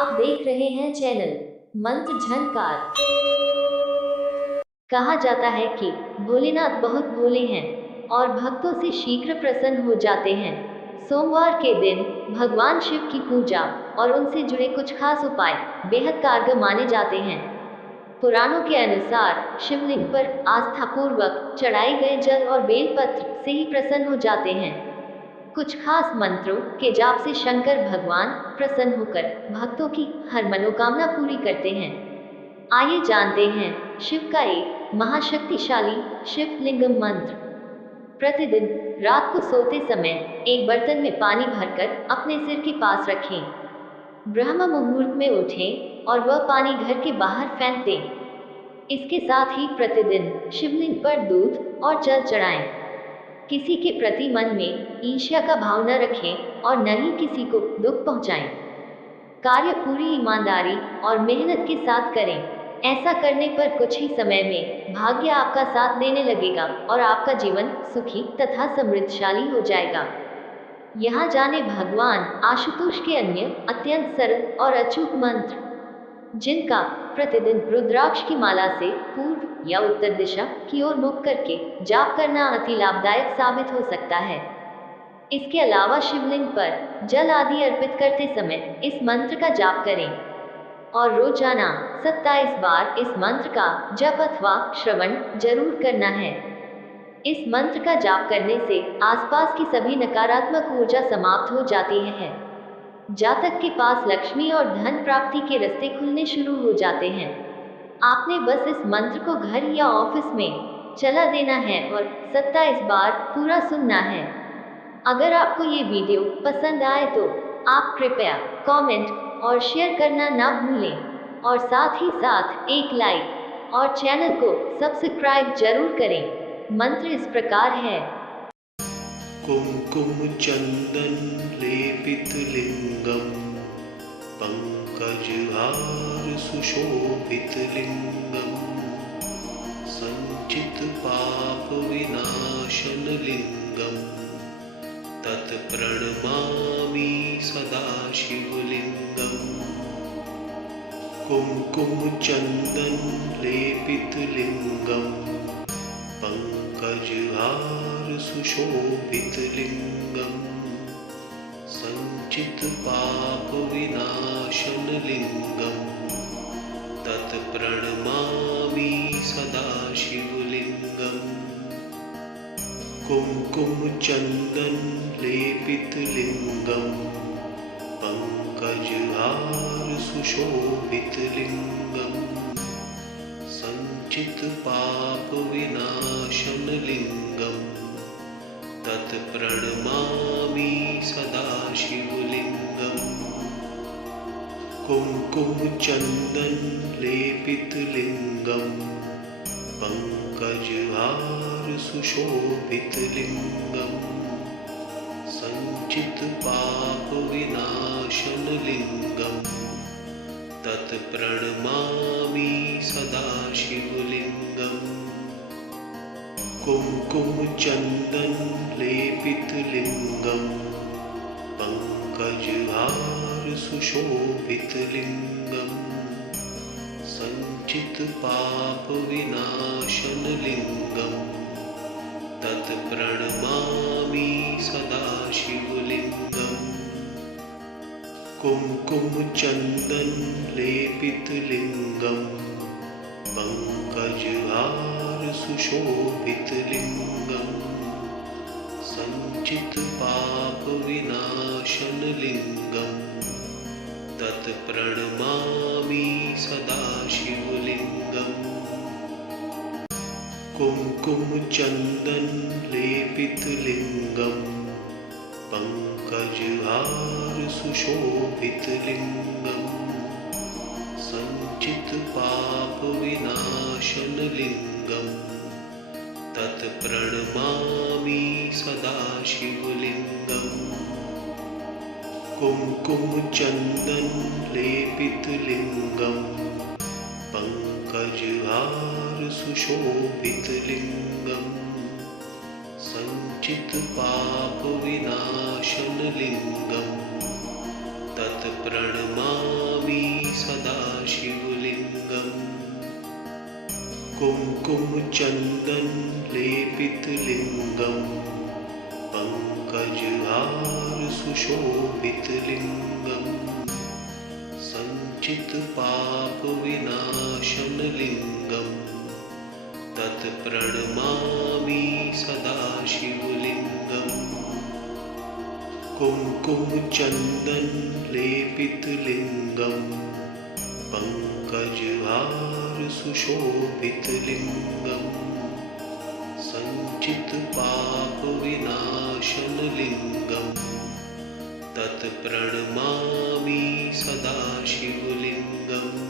आप देख रहे हैं चैनल मंत्र झनकार। कहा जाता है कि भोलेनाथ बहुत भोले हैं और भक्तों से शीघ्र प्रसन्न हो जाते हैं। सोमवार के दिन भगवान शिव की पूजा और उनसे जुड़े कुछ खास उपाय बेहद कारगर माने जाते हैं। पुराणों के अनुसार शिवलिंग पर आस्थापूर्वक चढ़ाए गए जल और बेलपत्र से ही प्रसन्न हो जाते हैं। कुछ खास मंत्रों के जाप से शंकर भगवान प्रसन्न होकर भक्तों की हर मनोकामना पूरी करते हैं। आइए जानते हैं शिव का एक महाशक्तिशाली शिवलिंगम मंत्र। प्रतिदिन रात को सोते समय एक बर्तन में पानी भरकर अपने सिर के पास रखें। ब्रह्म मुहूर्त में उठें और वह पानी घर के बाहर फेंक दें। इसके साथ ही प्रतिदिन शिवलिंग पर दूध और जल चढ़ाएं। किसी के प्रति मन में ईर्ष्या का भाव न रखें और न ही किसी को दुख पहुंचाएं। कार्य पूरी ईमानदारी और मेहनत के साथ करें। ऐसा करने पर कुछ ही समय में भाग्य आपका साथ देने लगेगा और आपका जीवन सुखी तथा समृद्धशाली हो जाएगा। यहाँ जाने भगवान आशुतोष के अन्य अत्यंत सरल और अचूक मंत्र, जिनका प्रतिदिन रुद्राक्ष की माला से पूर्व या उत्तर दिशा की ओर मुख करके जाप करना अति लाभदायक साबित हो सकता है। इसके अलावा शिवलिंग पर जल आदि अर्पित करते समय इस मंत्र का जाप करें और रोजाना 27 बार इस मंत्र का जप अथवा श्रवण जरूर करना है। इस मंत्र का जाप करने से आसपास की सभी नकारात्मक ऊर्जा समाप्त हो जाती है। जातक के पास लक्ष्मी और धन प्राप्ति के रास्ते खुलने शुरू हो जाते हैं। आपने बस इस मंत्र को घर या ऑफिस में चला देना है और 27 बार पूरा सुनना है। अगर आपको ये वीडियो पसंद आए तो आप कृपया कमेंट और शेयर करना ना भूलें और साथ ही साथ एक लाइक और चैनल को सब्सक्राइब जरूर करें। मंत्र इस प्रकार है। कुमकुम चंदन लेपित लिंगम पंकजहार सुशोभित लिंगम संचित पाप विनाशन लिंगम तत्प्रणमामि सदा शिवलिंगम। कुमकुम चंदन लेपित लिंगम पंकजहार सुशोभित लिंगम संचित पाप विनाशन लिंगम तत्प्रणमामि सदा शिवलिंगम। कुमकुम चंदन लेपित लिंगम पंकजहार सुशोभित लिंगम संचित पाप विनाशन लिंगम तत्प्रणमामि सदा शिवलिंगम। कुमकुम चंदन लेपित लिंगम पंकजहार सुशोभित लिंगम संचित पाप विनाशन लिंगम तत्प्रणमामि सदा शिवलिंगम। कुमकुम चंदन लेपित लिंगम पंकजहार सुशोभित लिंगम संचित पाप विनाशन लिंगम तत्प्रणमामि सदा शिवलिंगम। कुमकुम चंदन लेपित लिंगम पंकजहार सुशोभित लिंगम संचित पाप विनाशन लिंगम तत्प्रणमामि सदा शिवलिंगम। कुमकुम चंदन लेपित लिंगम पंकजहार सुशोभित लिंगम संचित पाप विनाशन लिंगम तत्प्रणमामि सदा शिवलिंगम। कुमकुम चंदन लेपित लिंगम पंकजहार सुशोभित लिंगम संचित पाप विनाशन लिंगम तत्प्रणमामि कुङ्कुमचन्दनलेपितलिङ्गं पङ्कजहारसुशोभितलिङ्गं सञ्चितपापविनाशनलिङ्गं तत्प्रणमामि सदाशिवलिङ्गम् कुङ्कुमचन्दनलेपितलिङ्गं पङ्कजहारसुशोभितलिङ्गं सञ्चितपापविनाशनलिङ्गं तत्प्रणमामि सदाशिवलिङ्गम्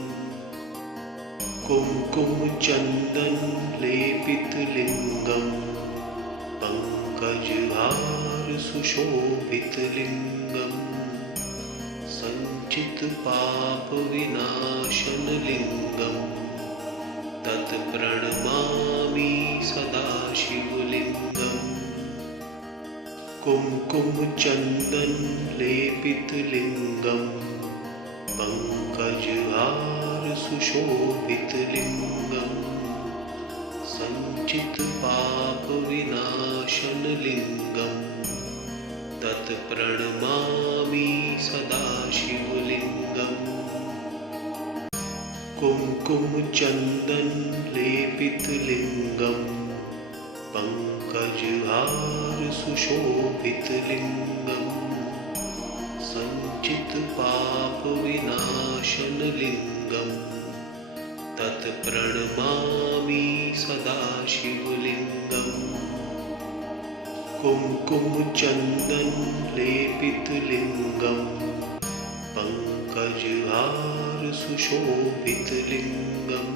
कुङ्कुमचन्दनलेपितलिङ्गं पङ्कजहारसुशोभितलिङ्गं सञ्चितपापविनाशनलिङ्गं तत्प्रणमामि सदाशिवलिङ्गम् कुङ्कुमचन्दनलेपितलिङ्गं पङ्कजहारसुशोभितलिङ्गं सञ्चितपापविनाशनलिङ्गं तत्प्रणमामि सदाशिवलिङ्गम् कुङ्कुमचन्दनलेपितलिङ्गं पङ्कजहारसुशोभितलिङ्गं सञ्चितपापविनाशनलिङ्गं तत्प्रणमामि सदाशिवलिङ्गम् कुङ्कुमचन्दनलेपितलिङ्गं पङ्कजहारसुशोभितलिङ्गं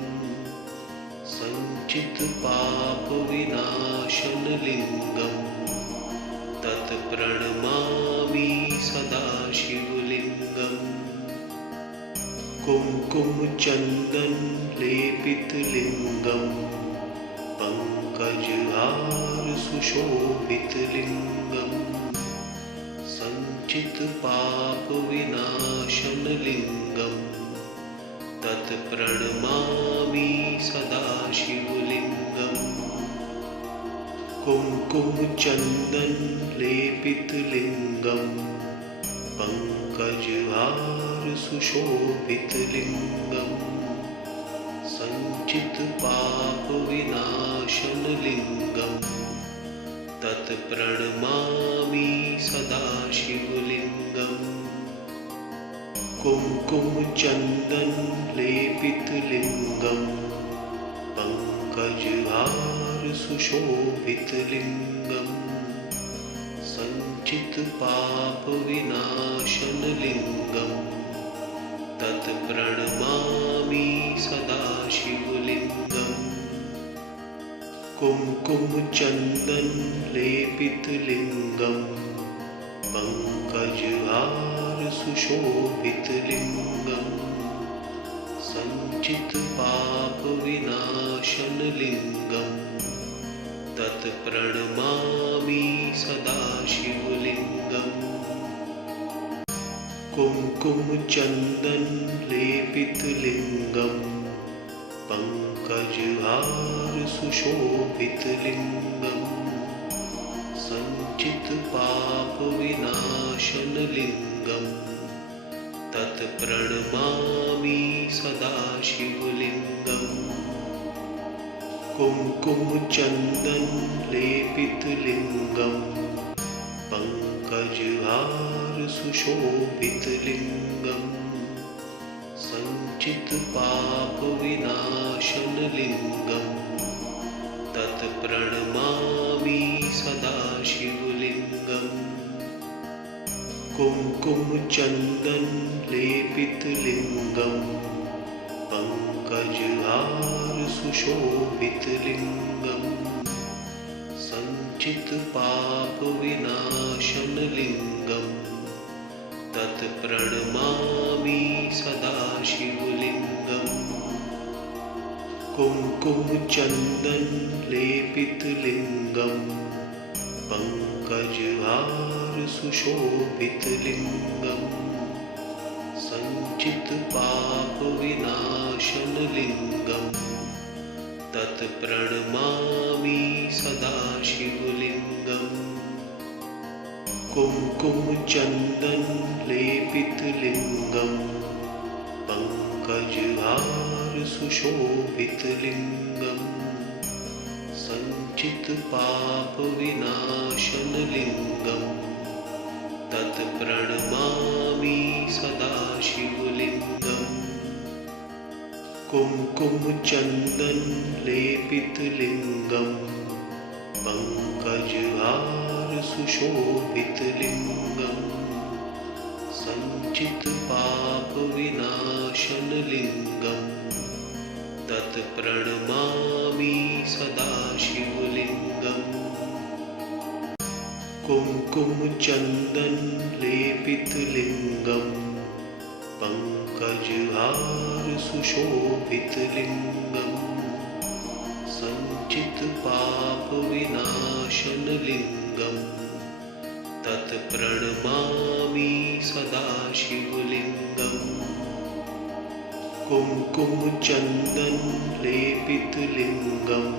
सञ्चितपापविनाशनलिङ्गं तत्प्रणमामि सदाशिवलिङ्गम् कुङ्कुमचन्दनलेपितलिङ्गं पङ्कजहारसुशोभितलिङ्गं सञ्चितपापविनाशनलिङ्गं तत्प्रणमामि सदाशिवलिङ्गम् कुङ्कुमचन्दनलेपितलिङ्गं पङ्कजहारसुशोभितलिङ्गं सञ्चितपापविनाशनलिङ्गं तत्प्रणमामि सदाशिवलिङ्गम् कुङ्कुमचन्दनलेपितलिङ्गं पङ्कजहारसुशोभितलिङ्गं सञ्चितपापविनाशनलिङ्गं तत्प्रणमामि सदाशिवलिङ्गम् कुङ्कुमचन्दनलेपितलिङ्गं पङ्कजहारसुशोभितलिङ्गं सञ्चितपापविनाशनलिङ्गं तत्प्रणमामि सदाशिवलिङ्गम् कुङ्कुमचन्दनलेपितलिङ्गं पङ्कजहारसुशोभितलिङ्गं सञ्चितपापविनाशनलिङ्गं तत्प्रणमामि सदाशिवलिङ्गम् कुङ्कुमचन्दनलेपितलिङ्गं पङ्कजहारसुशोभितलिङ्गं सञ्चितपापविनाशनलिङ्गं तत्प्रणमामि सदाशिवलिङ्गम् कुङ्कुमचन्दनलेपितलिङ्गं पङ्कजहारसुशोभितलिङ्गं सञ्चितपापविनाशनलिङ्गं तत्प्रणमामि सदाशिवलिङ्गम् कुङ्कुमचन्दनलेपितलिङ्गं पङ्कजहारसुशोभितलिङ्गं सञ्चितपापविनाशनलिङ्गं तत्प्रणमामि सदाशिवलिङ्गम् कुङ्कुमचन्दनलेपितलिङ्गम् पङ्कजहारसुशोभितलिङ्गम् सञ्चितपापविनाशनलिङ्गम् तत्प्रणमामि सदाशिवलिङ्गम् कुङ्कुमचन्दनलेपितलिङ्गम् पङ्कजहारसुशोभितलिङ्गम् सञ्चितपापविनाशनलिङ्गम् तत्प्रणमामि सदाशिवलिङ्गम् कुङ्कुमचन्दनलेपितलिङ्गम् पङ्कजहारसुशोभितलिङ्गम् सञ्चितपापविनाशनलिङ्गम् तत्प्रणमामि सदाशिवलिङ्गम् कुङ्कुमचन्दनलेपितलिङ्गम्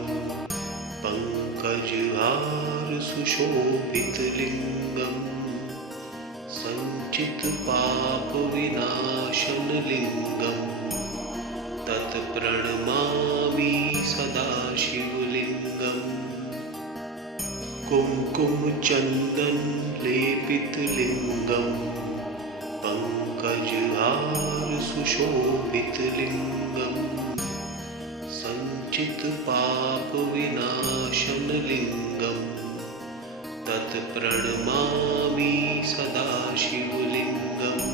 पङ्कजहारसुशोभितलिङ्गम् सञ्चितपापविनाशनलिङ्गम् तत्प्रणमामि सदाशिवलिङ्गम् कुङ्कुमचन्दनलेपितलिङ्गम् पङ्कजहारसुशोभितलिङ्गम् सञ्चितपापविनाशनलिङ्गम् तत्प्रणमामि सदाशिवलिङ्गम्